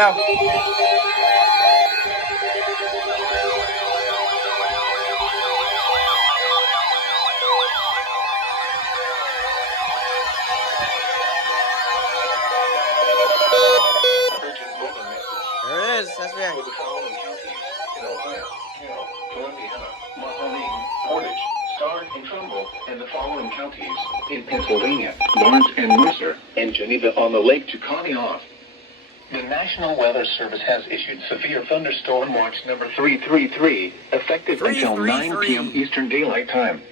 go. There it is. That's right. For the following counties in Ohio, Carroll, Columbiana, Mahoning, Portage, Stark, and Trumbull, and the following counties in Pennsylvania, Lawrence and Mercer, and Geneva on the Lake to Conneaut. The National Weather Service has issued severe thunderstorm watch number 333, effective until 9 p.m. Eastern Daylight Time.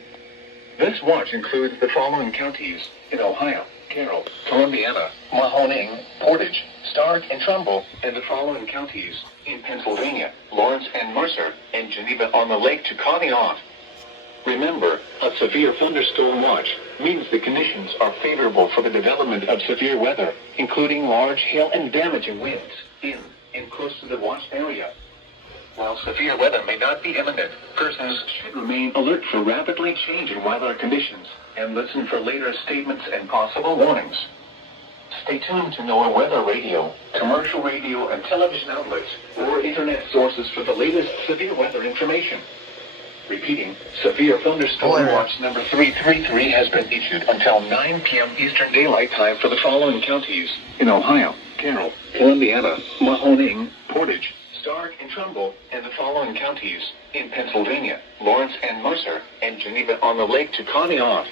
This watch includes the following counties in Ohio, Carroll, Columbiana, Mahoning, Portage, Stark, and Trumbull, and the following counties in Pennsylvania, Lawrence and Mercer, and Geneva on the Lake to Conneaut. Remember, a severe thunderstorm watch means the conditions are favorable for the development of severe weather, including large hail and damaging winds in and close to the watched area. While severe weather may not be imminent, persons should remain alert for rapidly changing weather conditions and listen for later statements and possible warnings. Stay tuned to NOAA weather radio, commercial radio and television outlets, or internet sources for the latest severe weather information. Repeating, severe thunderstorm watch number 333 has been issued until 9 p.m. Eastern Daylight Time for the following counties in Ohio, Carroll, Columbiana, Mahoning, Portage, Stark, and Trumbull, and the following counties in Pennsylvania, Lawrence and Mercer, and Geneva on the Lake to Conneaut.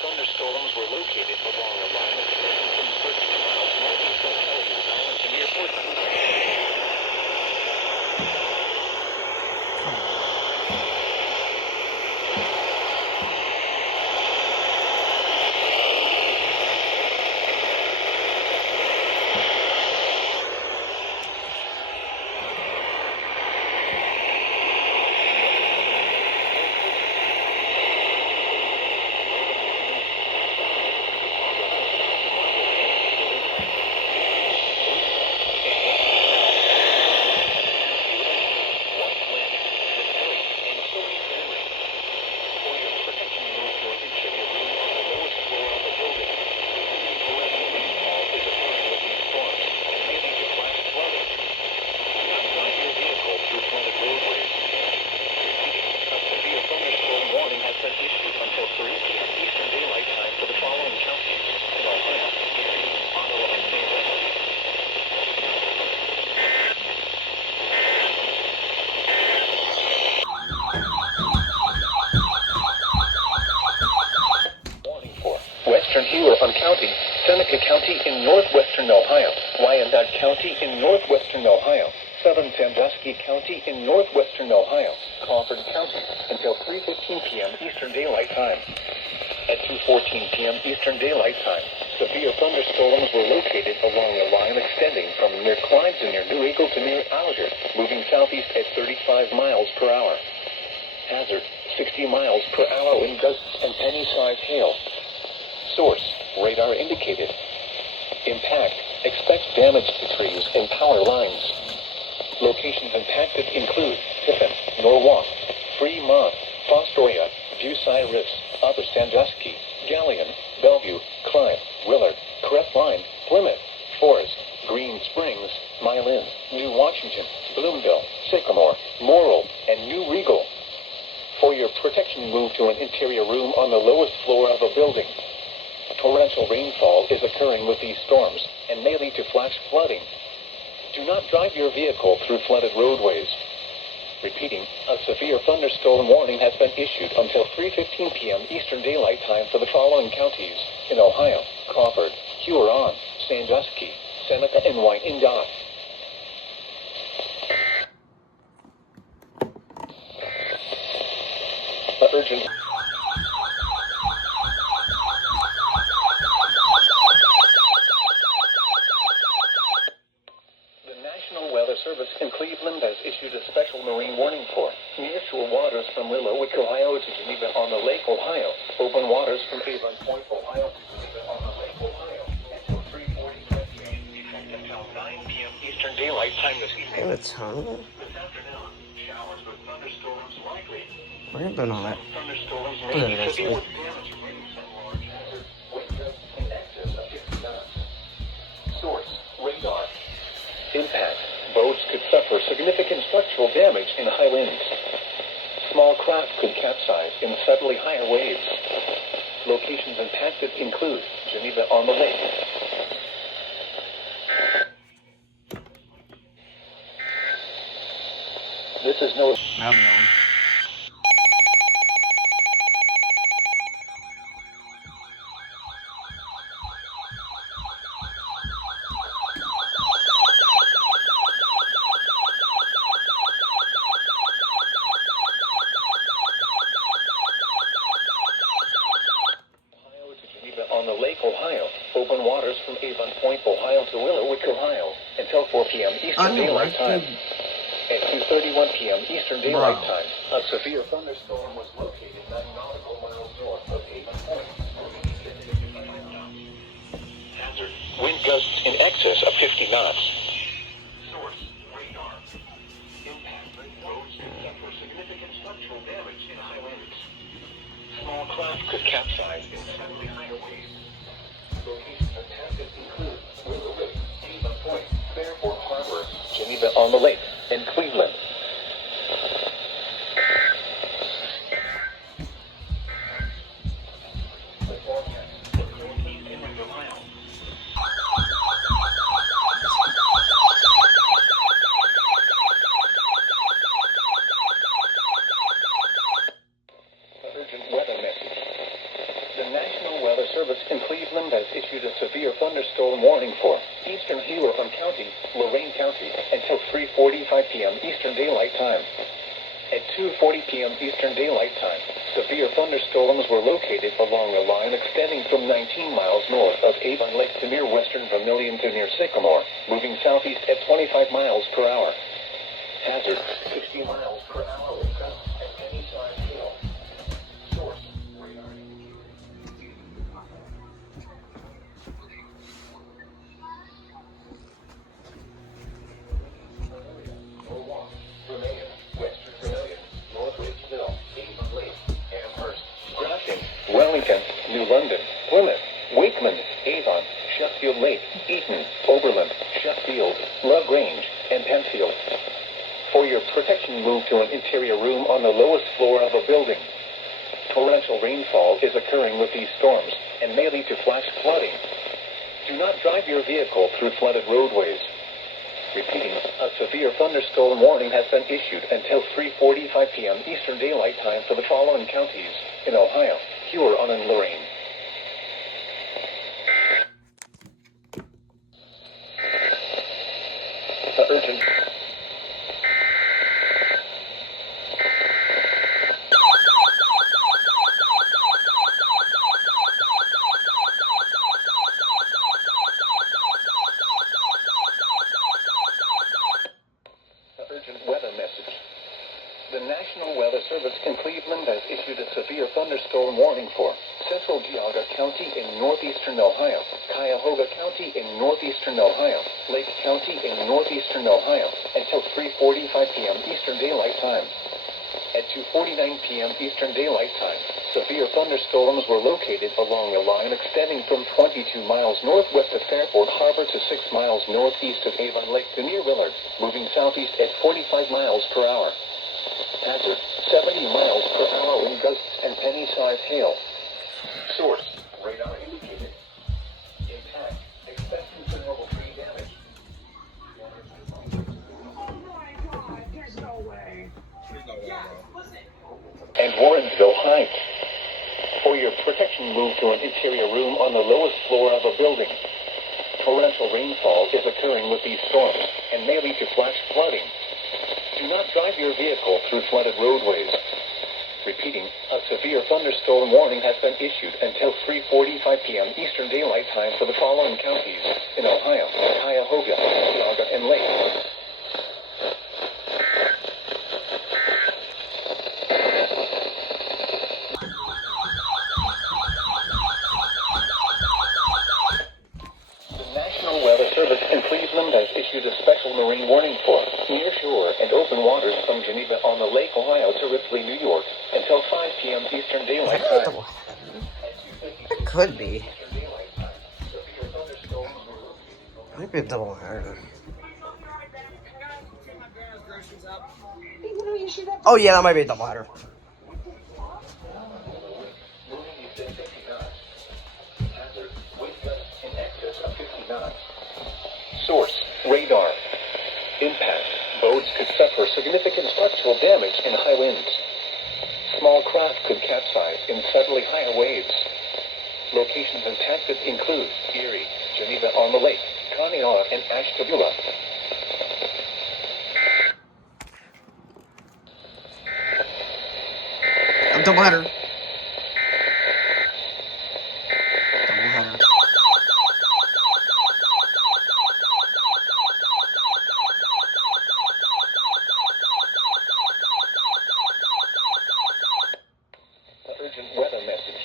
Thunderstorms were located along a line of from 13 miles northeast of Kalamazoo Island to near Portland. Western Huron County, Seneca County in northwestern Ohio, Wyandotte County in northwestern Ohio, southern Sandusky County in northwestern Ohio, Crawford County until 3:15 p.m. Eastern Daylight Time. At 2:14 p.m. Eastern Daylight Time, severe thunderstorms were located along a line extending from near Clydes and near New Eagle to near Alger, moving southeast at 35 miles per hour. Hazard, 60 miles per hour wind gusts and penny-sized hail. Source, radar indicated. Impact, expect damage to trees and power lines. Locations impacted include Tiffin, Norwalk, Fremont, Fostoria, Bucyrus Rifts, Upper Sandusky, Galion, Bellevue, Clyde, Willard, Crestline, Plymouth, Forest, Green Springs, Milan, New Washington, Bloomville, Sycamore, Morrill, and New Regal. For your protection, move to an interior room on the lowest floor of a building. Torrential rainfall is occurring with these storms and may lead to flash flooding. Do not drive your vehicle through flooded roadways. Repeating, a severe thunderstorm warning has been issued until 3:15 p.m. Eastern Daylight Time for the following counties in Ohio: Crawford, Huron, Sandusky, Seneca, and Wyandotte. Urgent. issued a special marine warning for nearshore waters from Willowick, Ohio to Geneva on the Lake, Ohio. Open waters from Avon Point, Ohio to Geneva on the Lake, Ohio. Until 3:45 p.m. Effective until 9 p.m. Eastern Daylight Time this evening. Give it time. This afternoon, showers with thunderstorms likely. We're not doing all that. Thunderstorms Look at may this. severe with damage, bringing some large hazards. Wind gusts in excess of 50 knots. Source: radar. Impact: boats could suffer significant structural damage in high winds. Small craft could capsize in suddenly higher waves. Locations impacted include Geneva on the Lake. This is no... I'll be on. On the Lake, Ohio. Open waters from Avon Point, Ohio to Willowick, Ohio. Until 4 p.m. Eastern Daylight Time. At 2:31 p.m. Eastern Daylight Time, a severe thunderstorm was located 9 nautical miles north of Avon Point. Hazard: wind gusts in excess of 50 knots. Source: radar. Impact: boats could suffer significant structural damage in high winds. Small craft could capsize in suddenly higher waves. Locations impacted include Willowick, Avon Point, Fairport Harbor, Geneva on the Lake, and Cleveland. The forecast of northeast inland Ohio. Urgent weather message. The National Weather Service in Cleveland has issued a severe thunderstorm warning for eastern Huron County, Lorain County, until 3:45 p.m. Eastern Daylight Time. At 2:40 p.m. Eastern Daylight Time, severe thunderstorms were located along a line extending from 19 miles north of Avon Lake to near western Vermilion to near Sycamore, moving southeast at 25 miles per hour. Hazard: 60 miles per hour with gusts at any size hail. Source: radar. Wellington, New London, Plymouth, Wakeman, Avon, Sheffield Lake, Eaton, Oberlin, Sheffield, LaGrange, and Penfield. For your protection, move to an interior room on the lowest floor of a building. Torrential rainfall is occurring with these storms and may lead to flash flooding. Do not drive your vehicle through flooded roadways. Repeating, a severe thunderstorm warning has been issued until 3:45 p.m. Eastern Daylight Time for the following counties in Ohio: Huron and Lorain. Urgent. Urgent weather message. The National Weather Service in Cleveland has issued a severe thunderstorm warning for central Geauga County in northeastern Ohio, Cuyahoga County in northeastern Ohio, Lake County in northeastern Ohio, until 3:45 p.m. Eastern Daylight Time. At 2:49 p.m. Eastern Daylight Time, severe thunderstorms were located along a line extending from 22 miles northwest of Fairport Harbor to 6 miles northeast of Avon Lake to near Willard, moving southeast at 45 miles per hour. Hazard: 70 miles per hour wind gusts and penny-sized hail. Source: radar indicated. Impact: expect considerable tree damage. Oh my God, there's no way. And Warrensville Heights. For your protection, move to an interior room on the lowest floor of a building. Torrential rainfall is occurring with these storms and may lead to flash flooding. Do not drive your vehicle through flooded roadways. Repeating, a severe thunderstorm warning has been issued until 3:45 p.m. Eastern Daylight Time for the following counties in Ohio: Cuyahoga, Geauga, and Lake. Eastern Daylight Is that a Time. double header? It could be. Might be a double header. Oh yeah, that might be a double header. Source, radar. Impact. Boats could suffer significant structural damage in high winds. Small craft could capsize in suddenly higher waves. Locations impacted include Erie, Geneva on the Lake, Kaneohe, and Ashtabula. A double header. Double header. Urgent weather message.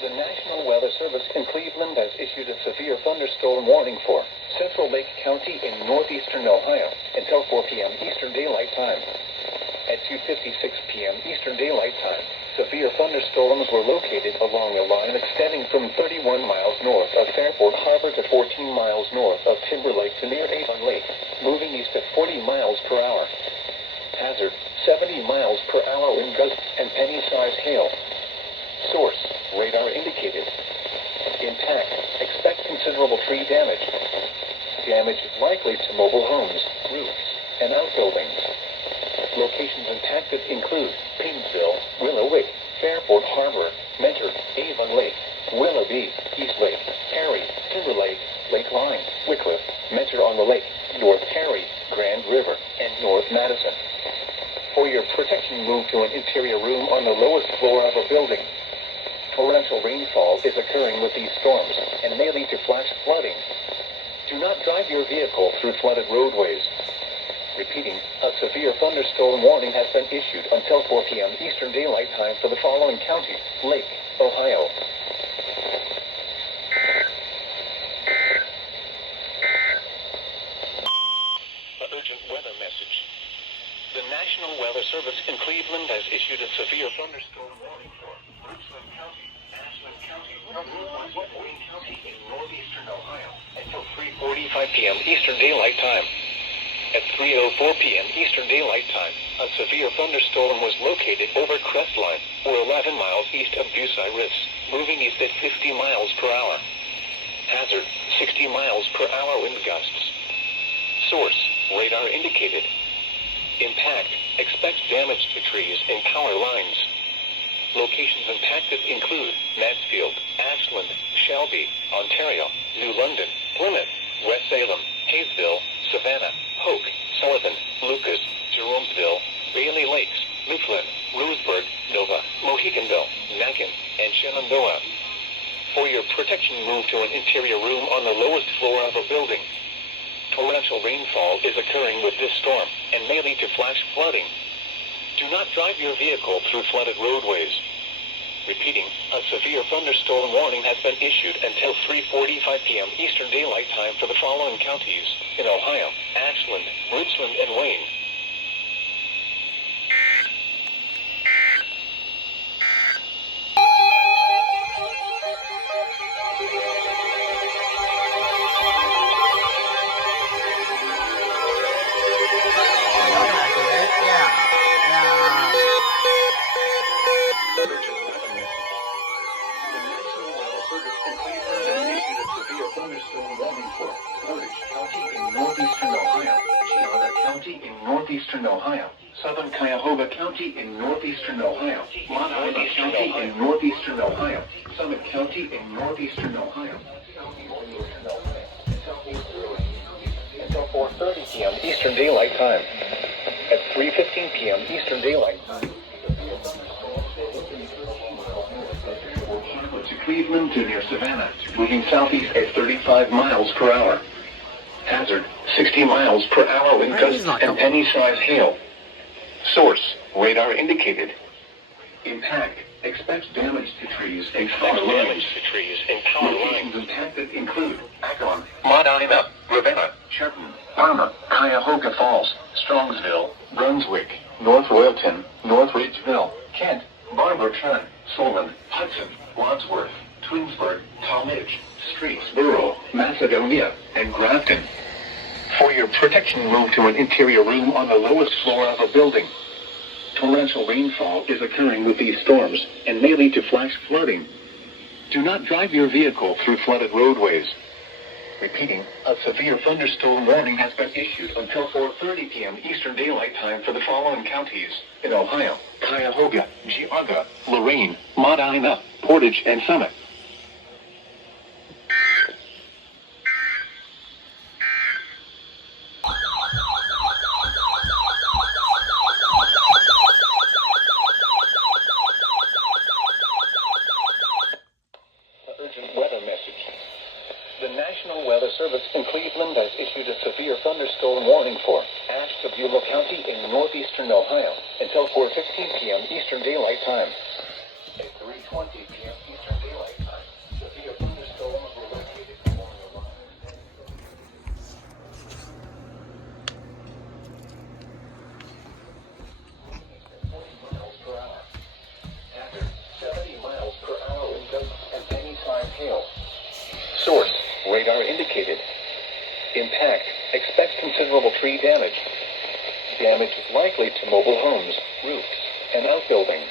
The National Weather Service in Cleveland has issued a severe thunderstorm warning for Central Lake County in northeastern Ohio until 4 p.m. Eastern Daylight Time. At 2:56 p.m. Eastern Daylight Time, severe thunderstorms were located along a line extending from 31 miles north of Fairport Harbor to 14 miles north of Timberlake to near Avon Lake, moving east at 40 miles per hour. Hazard, 70 miles per hour wind gusts and penny-sized hail. Source, radar indicated. Impact, expect considerable tree damage. Damage is likely to mobile homes, roofs, and outbuildings. Locations impacted include Painesville, Willowick, Fairport Harbor, Mentor, Avon Lake, Willoughby, East Lake, Perry, Timberlake, Lake Line, Wickliffe, Mentor on the Lake, North Perry, Grand River, and North Madison. For your protection, move to an interior room on the lowest floor of a building. Torrential rainfall is occurring with these storms and may lead to flash flooding. Do not drive your vehicle through flooded roadways. Repeating, a severe thunderstorm warning has been issued until 4 p.m. Eastern Daylight Time for the following counties: Lake, Ohio. The urgent weather message. The National Weather Service in Cleveland has issued a severe thunderstorm warning for Richland County, Ashland County, Wayne County in northeastern Ohio until 3:45 p.m. Eastern Daylight Time. At 3:04 p.m. Eastern Daylight Time, a severe thunderstorm was located over Crestline, or 11 miles east of Bucyrus Riffs, moving east at 50 miles per hour. Hazard, 60 miles per hour wind gusts. Source, radar indicated. Impact, expect damage to trees and power lines. Locations impacted include Mansfield, Ashland, Shelby, Ontario, New London, Plymouth, West Salem, Hayesville, Savannah, Hoke, Sullivan, Lucas, Jeromesville, Bailey Lakes, Mifflin, Roseburg, Nova, Mohicanville, Macon, and Shenandoah. For your protection, move to an interior room on the lowest floor of a building. Torrential rainfall is occurring with this storm and may lead to flash flooding. Do not drive your vehicle through flooded roadways. Repeating, a severe thunderstorm warning has been issued until 3:45 p.m. Eastern Daylight Time for the following counties in Ohio: Ashland, Richland, and Wayne. Northeastern Ohio, Southern Cuyahoga County in northeastern Ohio, Monmouth County in northeastern Ohio, Summit County in northeastern Ohio, until 4:30 p.m. Eastern Daylight Time. At 3:15 p.m. Eastern Daylight Time, to Cleveland to near Savannah, moving southeast at 35 miles per hour. Hazard, 60 miles per hour wind gusts and penny-sized hail. Source, radar indicated. Impact, expect damage to trees and power lines. Locations impacted include Akron, Medina, Ravenna, Shelton, Palmer, Cuyahoga Falls, Strongsville, Brunswick, North Royalton, North Ridgeville, Kent, Barber Trent, Solon, Hudson, Wadsworth, Twinsburg, Talmadge, Streetsboro, Macedonia, and Grafton. For your protection, move to an interior room on the lowest floor of a building. Torrential rainfall is occurring with these storms and may lead to flash flooding. Do not drive your vehicle through flooded roadways. Repeating, a severe thunderstorm warning has been issued until 4:30 p.m. Eastern Daylight Time for the following counties in Ohio: Cuyahoga, Geauga, Lorain, Medina, Portage, and Summit. Urgent weather message. The National Weather Service in Cleveland has issued a severe thunderstorm warning for Ashtabula County in northeastern Ohio until 4:15 p.m. Eastern Daylight Time. At 3:20 p.m. Eastern Daylight Time, severe thunderstorms were located along the line. 40 miles per hour. Hazard, 70 miles per hour wind gusts and penny-sized hail. Source, radar indicated. Impact, expect considerable tree damage. Damage is likely to mobile homes, roofs, and outbuildings.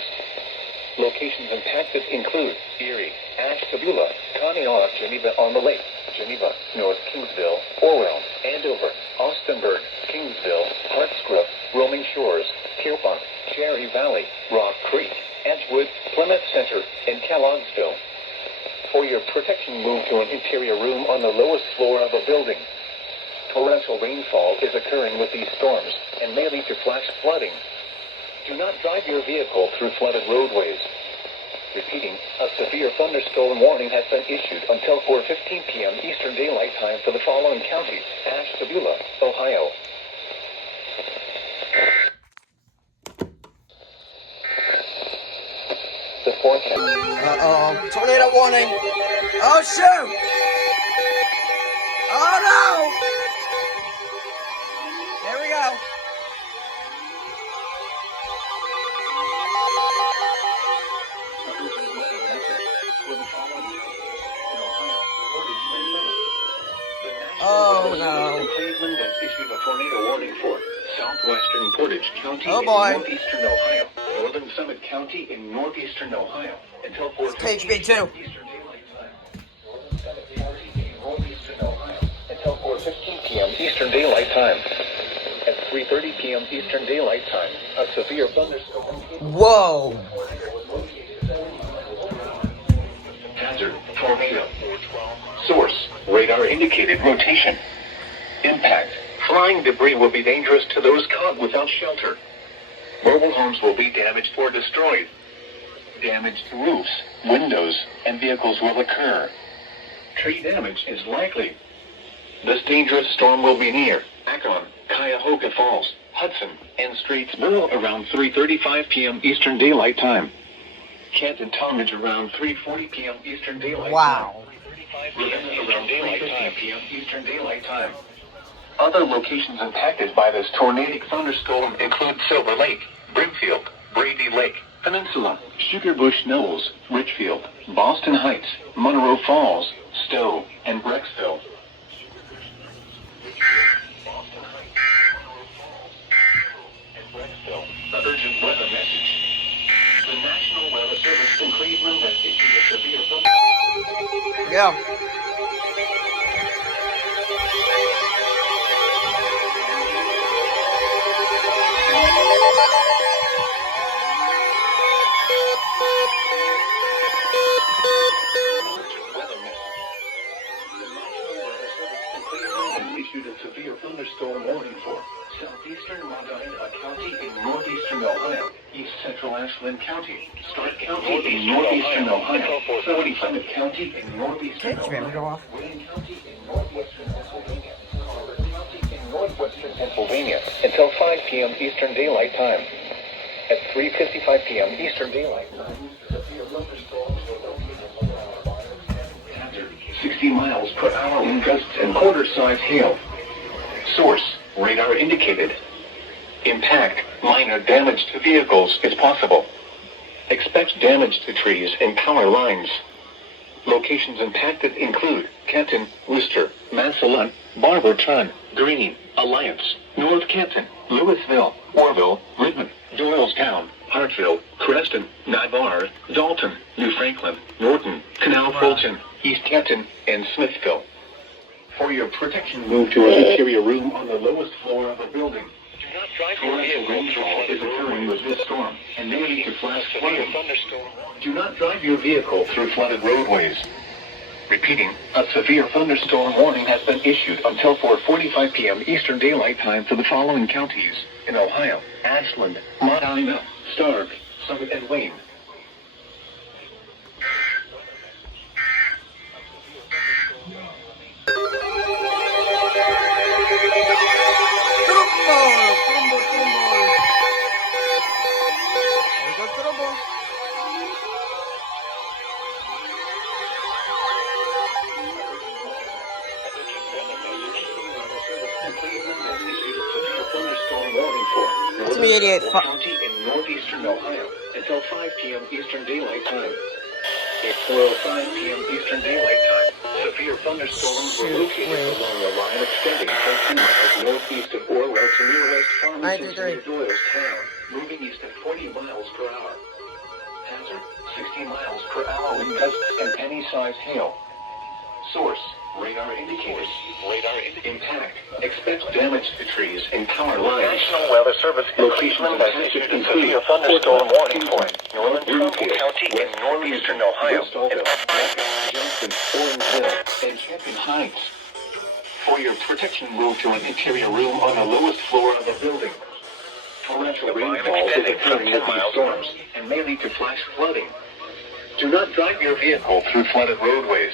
Locations impacted include Erie, Ashtabula, Conneaut, Geneva on the Lake, Geneva, North Kingsville, Orwell, Andover, Austinburg, Kingsville, Hartscrub, Roaming Shores, Pierpont, Cherry Valley, Rock Creek, Edgewood, Plymouth Center, and Kellogg'sville. For your protection, move to an interior room on the lowest floor of a building. Torrential rainfall is occurring with these storms and may lead to flash flooding. Do not drive your vehicle through flooded roadways. Repeating, a severe thunderstorm warning has been issued until 4:15 p.m. Eastern Daylight Time for the following counties: Ashtabula, Ohio. The forecast. Uh-oh. Tornado warning. Oh, shoot. Oh, no. There we go. Oh, no. Cleveland has issued a tornado warning for southwestern Portage County Oh, in boy. northeastern Ohio, northern Summit County in northeastern Ohio, until 4:15 HB2. Eastern Daylight Time. Northern Summit County in northeastern Ohio, until 4:15 p.m. Eastern Daylight Time. At 3:30 p.m. Eastern Daylight Time, a severe thunderstorm. Whoa. Hazard, tornado. Source, radar indicated rotation. Impact, flying debris will be dangerous to those caught without shelter. Mobile homes will be damaged or destroyed. Damaged roofs, windows, and vehicles will occur. Tree damage is likely. This dangerous storm will be near Akron, Cuyahoga Falls, Hudson, and Streetsboro around 3:35 p.m. Eastern Daylight Time. Canton Talmadge around 3:40 p.m. Eastern Daylight Wow. Time. Around 3:15 p.m. Eastern Daylight Time. Other locations impacted by this tornadic thunderstorm include Silver Lake, Brimfield, Brady Lake, Peninsula, Sugar Bush Knolls, Richfield, Boston Heights, Monroe Falls, Stowe, and Brecksville. The urgent weather message. The National Weather Service in Cleveland has issued a severe thunderstorm. Yeah. Issued a severe thunderstorm warning for southeastern Medina County in northeastern Ohio, east central Ashland County, Stark County in northeastern Ohio, 40 Summit County in northeastern Can't you ever go Ohio, off? Wayne County in northwestern Pennsylvania, Carver County in northwestern Pennsylvania, until 5 p.m. Eastern Daylight Time. At 3:55 p.m. Eastern Daylight Time, severe thunderstorms were located hazard, 60 miles per hour wind gusts and quarter-size hail. Source, radar indicated. Impact, minor damage to vehicles is possible. Expect damage to trees and power lines. Locations impacted include Canton, Worcester, Massillon, Barberton, Green, Alliance, North Canton, Louisville, Orville, Richmond, Doylestown, Hartville, Creston, Navarre, Dalton, New Franklin, Norton, Canal Fulton, East Canton, and Smithville. For your protection, move to an interior room on the lowest floor of a building. Do not drive your vehicle rainfall is occurring with this storm and may lead to flash flooding. Do not drive your vehicle through flooded roadways. Repeating, a severe thunderstorm warning has been issued until 4:45 p.m. Eastern Daylight Time for the following counties in Ohio: Ashland, Medina, Stark, Summit, and Wayne. What's me idiot? County in northeastern Ohio until 5 p.m. Eastern Daylight Time. At 4:05 p.m. Eastern Daylight Time, severe thunderstorms were located along a line extending 13 miles northeast of Orwell to near West Farmington to near Doylestown, moving east at 40 miles per hour. Hazard: 60 miles per hour wind gusts and penny-sized hail. Source: radar indicators. Impact: expect damage to trees and power lines. National Weather Service in Cleveland has issued a severe thunderstorm warning for Northern Trumbull County in northeastern Ohio and Johnson, Orangeville, and Champion Heights. For your protection, move to an interior room on the lowest floor of the building. Torrential rainfall is occurring with these storms and may lead to flash flooding. Do not drive your vehicle through flooded roadways.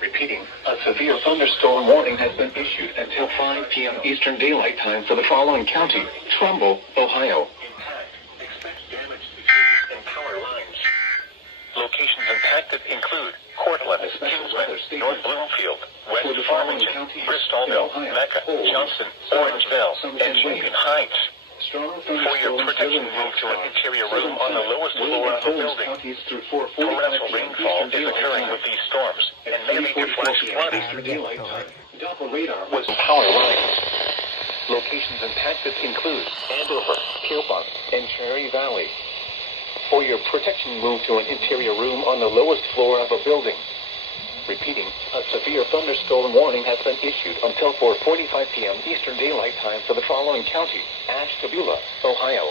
Repeating, a severe thunderstorm warning has been issued until 5 p.m. Eastern Daylight Time for the following county: Trumbull, Ohio. Expect damage to trees and power lines. locations impacted include Cortland, Kingsman, North Bloomfield, West Farmington, Bristolville, Mecca, Johnson, Orangeville, and Champion Heights. For your protection, move to an interior room on the lowest floor of the building. Torrential rainfall is occurring with these storms and may lead to flash flooding. Double radar With power lines. Locations impacted include Andover, Pierpont, and Cherry Valley. For your protection, move to an interior room on the lowest floor of a building. Repeating, a severe thunderstorm warning has been issued until 4:45 p.m. Eastern Daylight Time for the following county: Ashtabula, Ohio.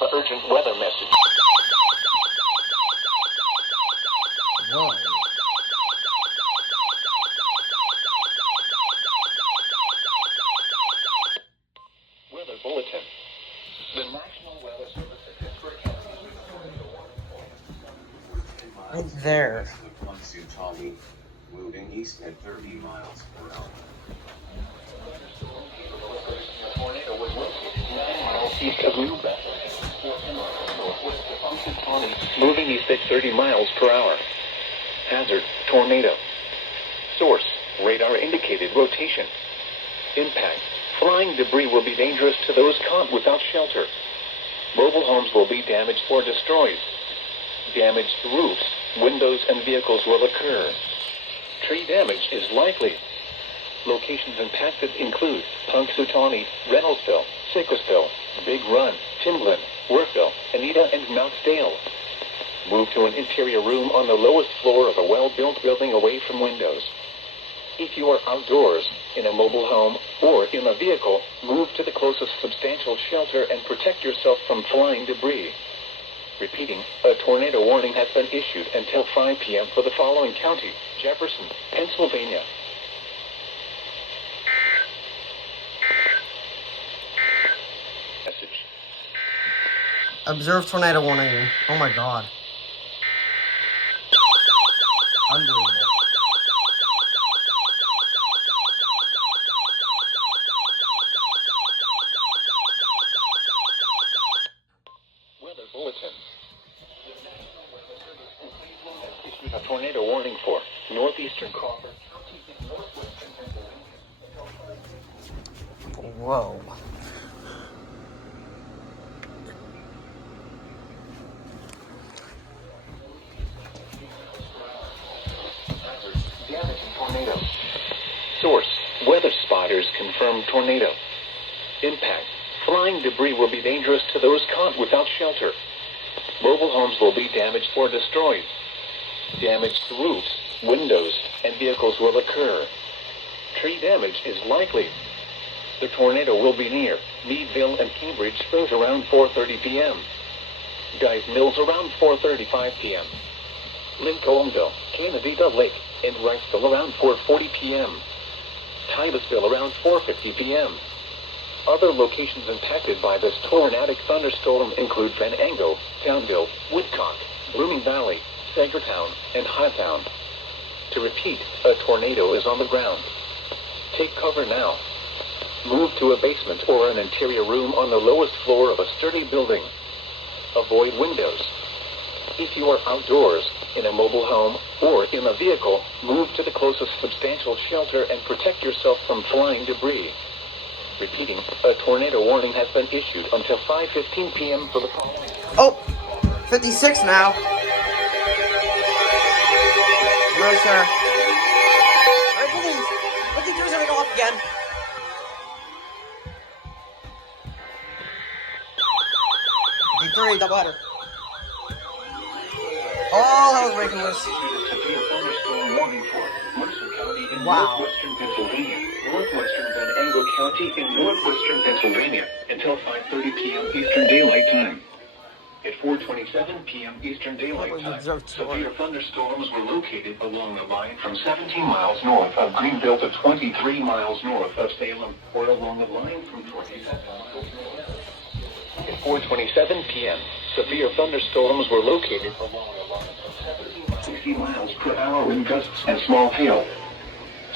The urgent weather message. Whoa. Weather bulletin. The National Weather Service at Pittsburgh County. Right there. Monsoon Tommy, moving east at 30 miles per hour. A tornado was located 9 miles east of New Bethel. Northwest of Pumpkin County, moving east at 30 miles per hour. Hazard: tornado. Source: radar indicated rotation. Impact: flying debris will be dangerous to those caught without shelter. Mobile homes will be damaged or destroyed. Damaged roofs, windows, and vehicles will occur. Tree damage is likely. Locations impacted include Punxsutawney, Reynoldsville, Sickersville, Big Run, Timblin, Worthville, Anita, and Mount Dale. Move to an interior room on the lowest floor of a well-built building away from windows. If you are outdoors, in a mobile home, or in a vehicle, move to the closest substantial shelter and protect yourself from flying debris. Repeating, a tornado warning has been issued until 5 p.m. for the following county: Jefferson, Pennsylvania. Message. Observe tornado warning. Oh my god. Unbelievable. Weather bulletin. Issued a tornado warning for northeastern Crawford County and northwestern Pennsylvania. Whoa. Damage and tornado. Source: weather spotters confirm tornado. Impact: flying debris will be dangerous to those caught without shelter. Mobile homes will be damaged or destroyed. Damage to roofs, windows, and vehicles will occur. Tree damage is likely. The tornado will be near Meadville and Cambridge Springs around 4:30 p.m. Guys Mills around 4:35 p.m. Lincolnville, Canandaigua Lake, and Wrightsville around 4:40 p.m. Titusville around 4:50 p.m. Other locations impacted by this tornadic thunderstorm include Venango, Townville, Woodcock, Blooming Valley, Sagertown, and Hightown. To repeat, a tornado is on the ground. Take cover now. Move to a basement or an interior room on the lowest floor of a sturdy building. Avoid windows. If you are outdoors, in a mobile home, or in a vehicle, move to the closest substantial shelter and protect yourself from flying debris. Repeating, a tornado warning has been issued until 5:15 p.m. for the following. Oh, 56 now. Mercer. Alright, please. What did you do? Gonna go up again. D3, double header. Oh, that was breaking loose. Severe thunderstorm warning for Mercer County in Wow. northwestern Pennsylvania, northwestern Venango County in northwestern Pennsylvania until 5:30 p.m. Eastern Daylight Time. At 4:27 p.m. Eastern Daylight Time, severe thunderstorms were located along the line from 17 miles north of Greenville to 23 miles north of Salem, or along the line from 27 miles north. At 4:27 p.m., severe thunderstorms were located along a line from 17 to 60 miles per hour wind gusts and small hail.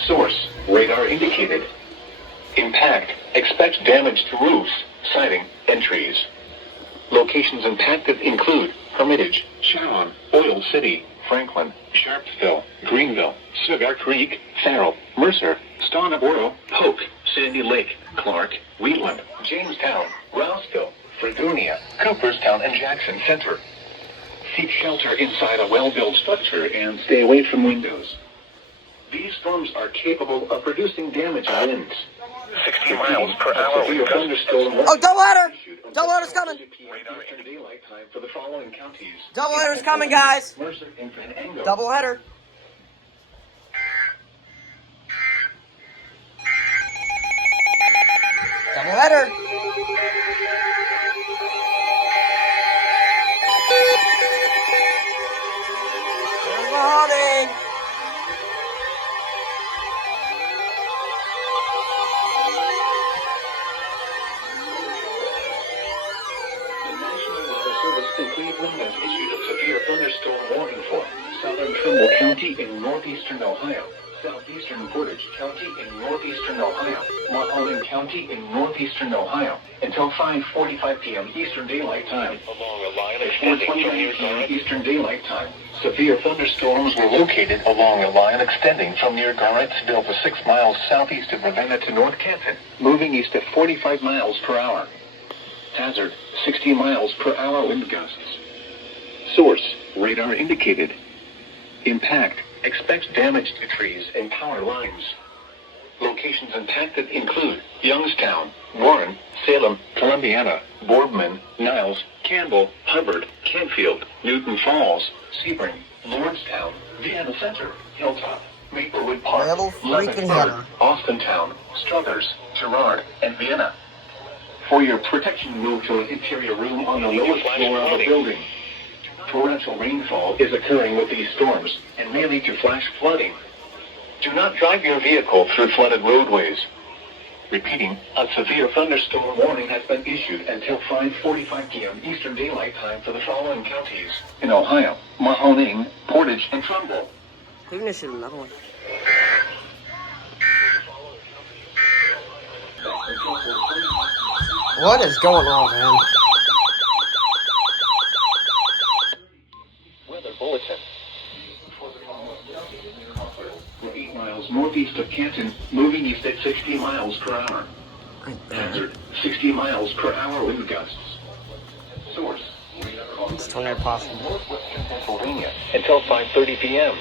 Source: radar indicated. Impact: expect damage to roofs, siding, and trees. Locations impacted include Hermitage, Sharon, Oil City, Franklin, Sharpsville, Greenville, Cigar Creek, Farrell, Mercer, Stoneboro, Polk, Sandy Lake, Clark, Wheatland, Jamestown, Rouseville, Fredonia, Cooperstown, and Jackson Center. Seek shelter inside a well-built structure and stay away from windows. These storms are capable of producing damaging winds. 60 miles per hour with gusts. Oh, double header! Double header's coming! Eastern Daylight Time for the following counties. Double header's coming, guys! Mercer and Venango. Double header. Double header. There's my hunting. The National Weather Service in Cleveland has issued a severe thunderstorm warning for southern Trimble County in northeastern Ohio, southeastern Portage County in northeastern Ohio, Mahoning County in northeastern Ohio, until 5:45 p.m. Eastern Daylight Time. Along a line At extending from 4:29 near p.m. Garrett. Eastern Daylight Time, severe thunderstorms were located along a line extending from near Garrettsville to 6 miles southeast of Ravenna to North Canton, moving east at 45 miles per hour. Hazard: 60 miles per hour wind gusts. Source: radar indicated. Impact: expect damage to trees and power lines. Locations impacted include Youngstown, Warren, Salem, Columbiana, Boardman, Niles, Campbell, Hubbard, Canfield, Newton Falls, Sebring, Lordstown, Vienna Center, Hilltop, Maplewood Park, Little freaking Leavenworth, header. Austintown, Struthers, Girard, and Vienna. For your protection, move to an interior room on the lowest floor of the building. Torrential rainfall is occurring with these storms and may lead to flash flooding. Do not drive your vehicle through flooded roadways. Repeating, a severe thunderstorm warning has been issued until 5:45 p.m. Eastern Daylight Time for the following counties in Ohio: Mahoning, Portage, and Trumbull. They're gonna shoot another one. What is going on, man? Weather bulletin. We're 8 miles northeast of Canton, moving east at 60 miles per hour. Hazard, 60 miles per hour wind gusts. Source, It's tornado possible. northwestern Pennsylvania until 5:30 p.m.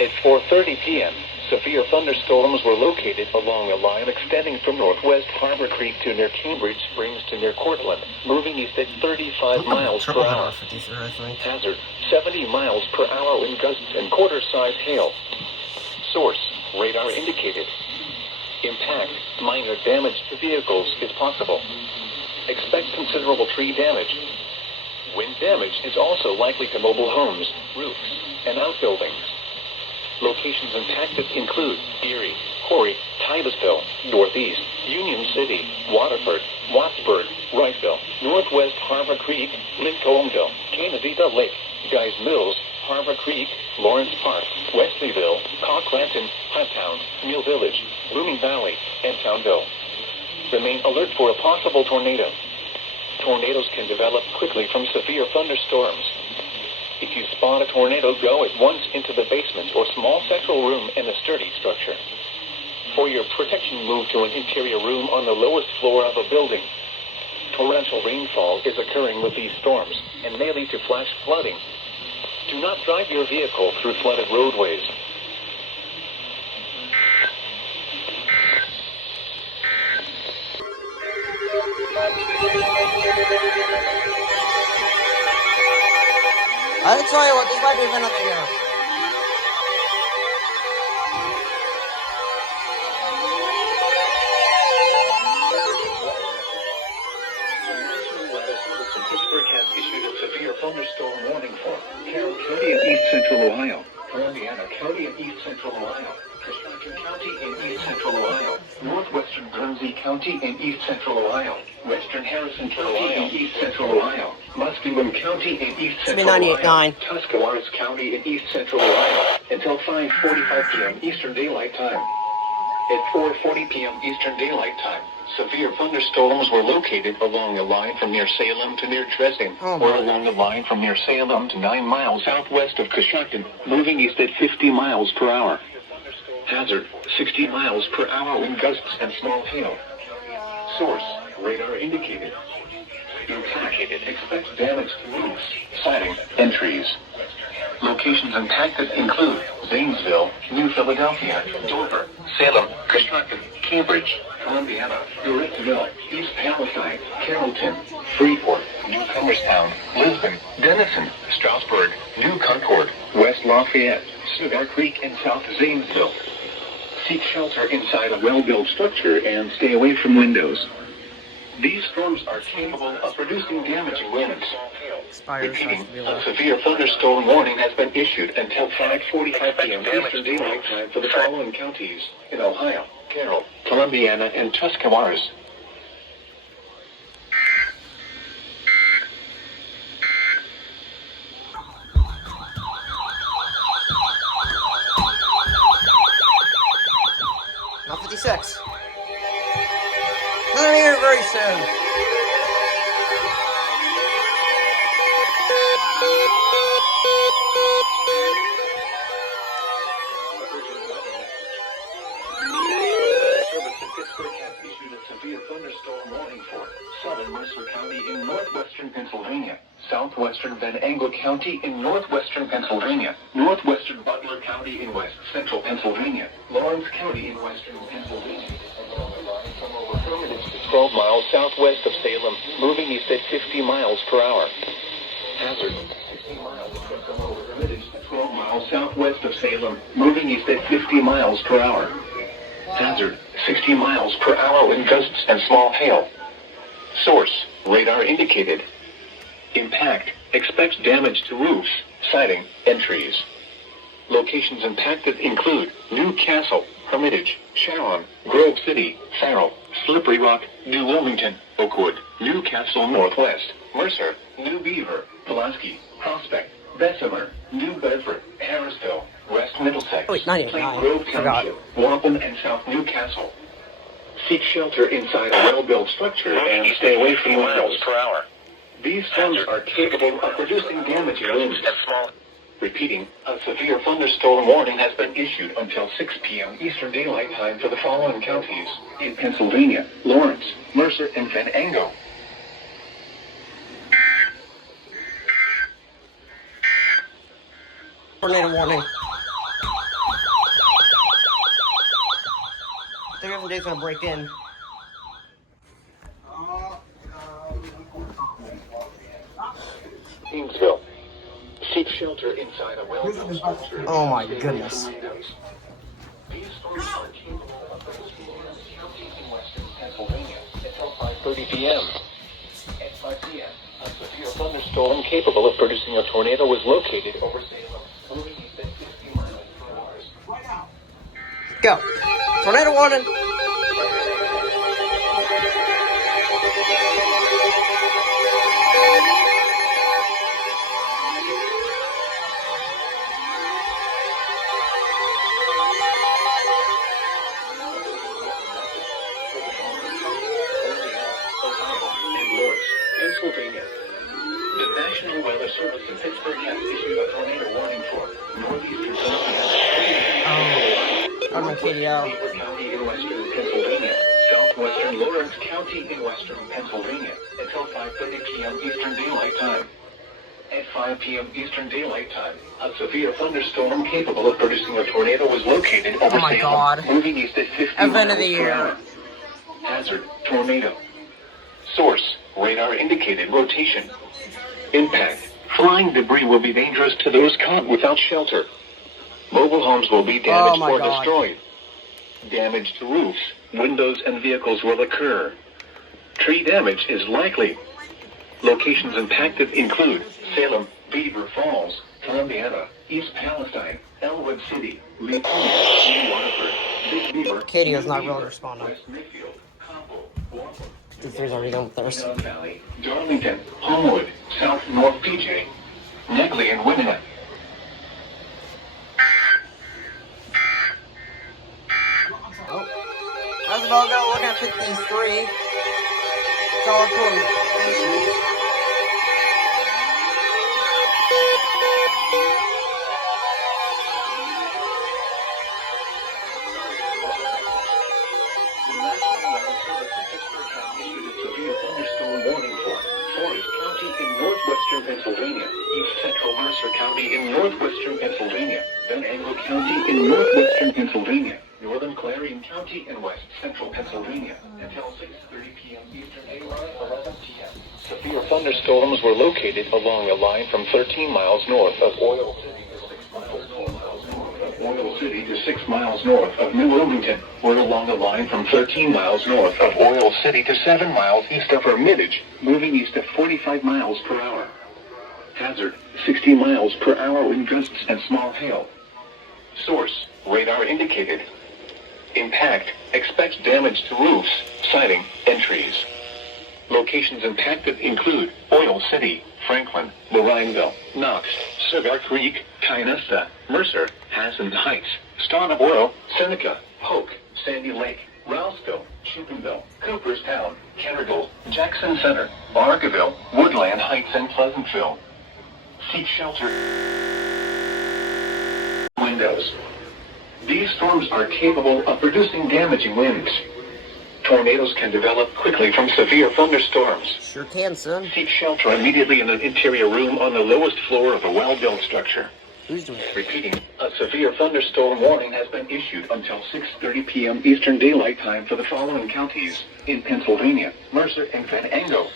At 4:30 p.m., severe thunderstorms were located along a line extending from northwest Harbor Creek to near Cambridge Springs to near Cortland, moving east at 35 miles per hour. Hazard, 70 miles per hour wind gusts and quarter-size hail. Source, radar indicated. Impact, minor damage to vehicles is possible. Expect considerable tree damage. Wind damage is also likely to mobile homes, roofs, and outbuildings. Locations impacted include Erie, Corey, Titusville, Northeast, Union City, Waterford, Wattsburg, Wrightsville, Northwest Harbor Creek, Lincolnville, Canavita Lake, Guys Mills, Harbor Creek, Lawrence Park, Wesleyville, Cockranton, Hudtown, Mill Village, Blooming Valley, and Townville. Remain alert for a possible tornado. Tornadoes can develop quickly from severe thunderstorms. If you spot a tornado, go at once into the basement or small central room in a sturdy structure. For your protection, move to an interior room on the lowest floor of a building. Torrential rainfall is occurring with these storms and may lead to flash flooding. Do not drive your vehicle through flooded roadways. I'll tell you what, this might be another year. Pittsburgh has issued a severe thunderstorm warning for Carroll County in east central Ohio, Columbiana County in east central Ohio, Cushman County in east central Ohio, northwestern Guernsey County in east central Ohio, western Harrison County in east central Ohio, Muskegon County in east central Ohio, 98.9. Tuscarawas County in east central Ohio, until 5:45 p.m. Eastern Daylight Time. At 4:40 p.m. Eastern Daylight Time, severe thunderstorms were located along a line from near Salem to near Dresden, or along a line from near Salem to 9 miles southwest of Coshocton, moving east at 50 miles per hour. Hazard, 60 miles per hour wind gusts and small hail. Source, radar indicated. Impact, expect damage to roofs, siding, and trees. Locations impacted include Zanesville, New Philadelphia, Dover, Salem, Coshocton, Cambridge, Columbiana, Directville, East Palestine, Carrollton, Freeport, New Comerstown, Lisbon, Denison, Strasburg, New Concord, West Lafayette, Cigar Creek, and South Zanesville. Seek shelter inside a well-built structure and stay away from windows. These storms are capable of producing damaging winds. Repeating, a severe thunderstorm warning has been issued until 5:45 p.m. Eastern Daylight Time for the following counties in Ohio, Carroll, Columbiana, and Tuscarawas. Not 56. Another year very soon. Pittsburgh has issued a severe thunderstorm warning for southern Mercer County in northwestern Pennsylvania, southwestern Van Angel County in northwestern Pennsylvania, northwestern Butler County in west central Pennsylvania, Lawrence County in western Pennsylvania. From over Hermitage to 12 miles southwest of Salem, moving east at 50 miles per hour. Hazard, 60 miles from over Hermitage to 12 miles southwest of Salem, moving east at 50 miles per hour. Hazard, 60 miles per hour wind gusts and small hail. Source, radar indicated. Impact, expect damage to roofs, siding, and trees. Locations impacted include New Castle, Hermitage, Sharon, Grove City, Farrell, Slippery Rock, New Wilmington, Oakwood, New Castle Northwest, Mercer, New Beaver, Pulaski, Prospect, Bessemer, New Bedford, Harrisville, West Middlesex, Oh, wait, 98. Plain Grove Township, Waupun, and South Newcastle. Seek shelter inside a well-built structure and stay away from windows. Per hour. These storms are capable of producing damaging winds. And small. Repeating, a severe thunderstorm warning has been issued until 6 p.m. Eastern Daylight Time for the following counties in Pennsylvania: Lawrence, Mercer, and Venango. Tornado warning. 3 different days gonna break in. Kingsville. Seek shelter inside a well-built structure. Oh my goodness. These storms are capable of producing Lawrence County in western Pennsylvania until 5:30 p.m. At 5 p.m., a severe thunderstorm capable of producing a tornado was located over Salem, moving east at 60 miles per hour. Go. Tornado warning. Pennsylvania. The National Weather Service in Pittsburgh has issued a tornado warning for northeastern KDO. Beaver County in western Pennsylvania, southwestern Lawrence County in western Pennsylvania, until 5:30 p.m. Eastern Daylight Time. At 5 p.m. Eastern Daylight Time, a severe thunderstorm capable of producing a tornado was located over Oh my Salem, God. moving east at 50 Event miles of the per year. hour. Hazard, tornado. Source, radar indicated rotation. Impact, flying debris will be dangerous to those caught without shelter. Mobile homes will be damaged my or God. destroyed. Damage to roofs, windows, and vehicles will occur. Tree damage is likely. Locations impacted include Salem, Beaver Falls, Columbiana, East Palestine, Elwood City, Laconia, New Waterford, Big Beaver, KDO's not New really Beaver, responding. West Smithfield, Coppell, Waltham, The 3's already done with theirs. Down Valley, Darlington, Homewood, South North PJ, Negley, and Winona. That's about go. We're gonna pick these 3. It's all important. The National Weather Service in Pittsburgh has issued a severe thunderstorm warning for Forest County in northwestern Pennsylvania, East Central Mercer County in northwestern Pennsylvania, Venango County in northwestern Pennsylvania, Northern Clarion County in west central Pennsylvania, until 6:30 p.m. Eastern Daylight, 11 p.m. Severe thunderstorms were located along a line from 13 miles north of Oil City to 6 miles north of Oil City to 6 miles north of New Wilmington, or along a line from 13 miles north of Oil City to 7 miles east of Hermitage, moving east at 45 miles per hour. Hazard, 60 miles per hour wind gusts and small hail. Source, radar indicated. Impact, expect damage to roofs, siding, and trees. Locations impacted include Oil City, Franklin, Lorineville, Knox, Cigar Creek, Kynesta, Mercer, Hassan Heights, Stonnaboro, Seneca, Polk, Sandy Lake, Ralsville, Chippenville, Cooperstown, Kennerville, Jackson Center, Barkerville, Woodland Heights, and Pleasantville. Seek shelter. Windows. These storms are capable of producing damaging winds. Tornadoes can develop quickly from severe thunderstorms. Sure can, son. Seek shelter immediately in an interior room on the lowest floor of a well-built structure. Who's doing it? Repeating, a severe thunderstorm warning has been issued until 6:30 p.m. Eastern Daylight Time for the following counties in Pennsylvania, Mercer, and Venango.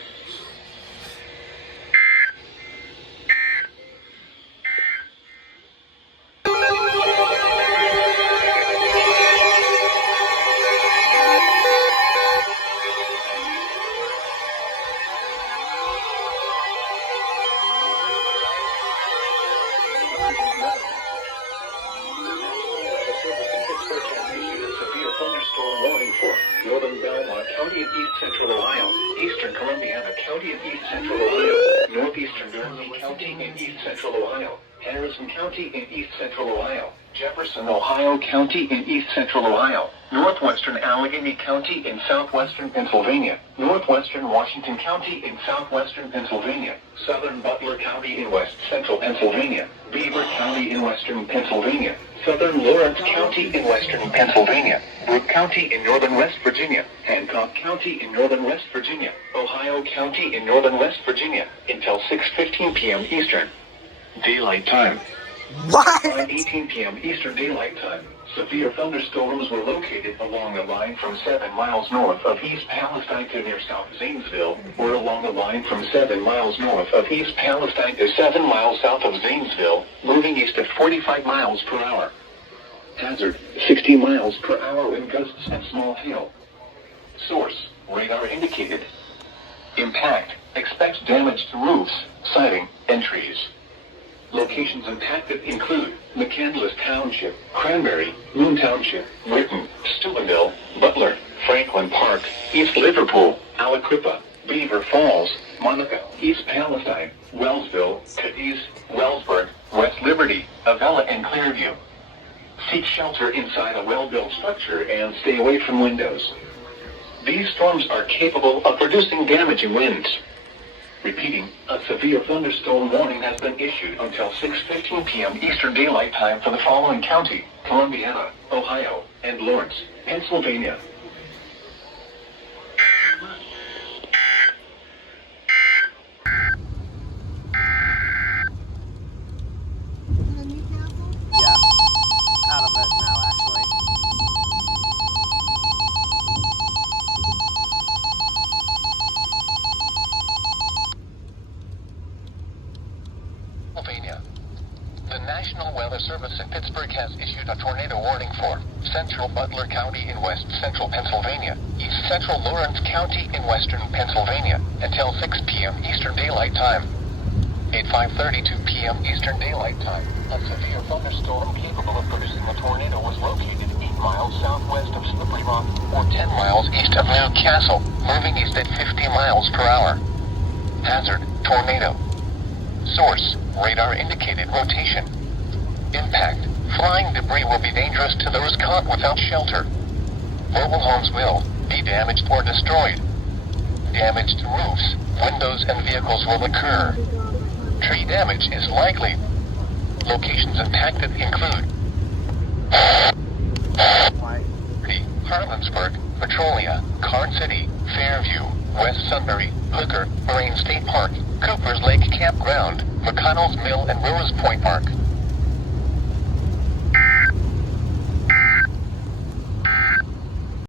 Northern Belmont County and East Central Ohio, Eastern Columbiana County and East Central Ohio, Northeastern Dorothy County and East Central Ohio, Harrison County in east central Ohio, Jefferson, Ohio County in east central Ohio, northwestern Allegheny County in southwestern Pennsylvania, northwestern Washington County in southwestern Pennsylvania, southern Butler County in west central Pennsylvania, Beaver County in western Pennsylvania, southern Lawrence County in western Pennsylvania, Brooke County in northern West Virginia, Hancock County in northern West Virginia, Ohio County in northern West Virginia, until 6:15 p.m. Eastern Daylight Time. What? 5:18 p.m. Eastern Daylight Time. Severe thunderstorms were located along the line from 7 miles north of East Palestine to near South Zanesville, or along the line from 7 miles north of East Palestine to 7 miles south of Zanesville, moving east at 45 miles per hour. Hazard, 60 miles per hour wind gusts and small hail. Source, radar indicated. Impact, expect damage to roofs, siding, and trees. Locations impacted include McCandless Township, Cranberry, Moon Township, Britain, Steubenville, Butler, Franklin Park, East Liverpool, Aliquippa, Beaver Falls, Monica, East Palestine, Wellsville, Cadiz, Wellsburg, West Liberty, Avella, and Clearview. Seek shelter inside a well-built structure and stay away from windows. These storms are capable of producing damaging winds. Repeating, a severe thunderstorm warning has been issued until 6:15 p.m. Eastern Daylight Time for the following county: Columbiana, Ohio, and Lawrence, Pennsylvania. Yeah. Out of it now, actually. Pennsylvania. The National Weather Service in Pittsburgh has issued a tornado warning for central Butler County in west central Pennsylvania, east central Lawrence County in western Pennsylvania, until 6 p.m. Eastern Daylight Time. At 5:32 p.m. Eastern Daylight Time, a severe thunderstorm capable of producing a tornado was located 8 miles southwest of Slippery Rock, or 10 miles east of Newcastle, moving east at 50 miles per hour. Hazard, tornado. Source, radar indicated rotation. Impact, flying debris will be dangerous to those caught without shelter. Mobile homes will be damaged or destroyed. Damage to roofs, windows, and vehicles will occur. Tree damage is likely. Locations impacted include Harlansburg, Petrolia, Carn City, Fairview, West Sunbury, Hooker, Moraine State Park, Cooper's Lake Campground, McConnell's Mill, and Rose Point Park.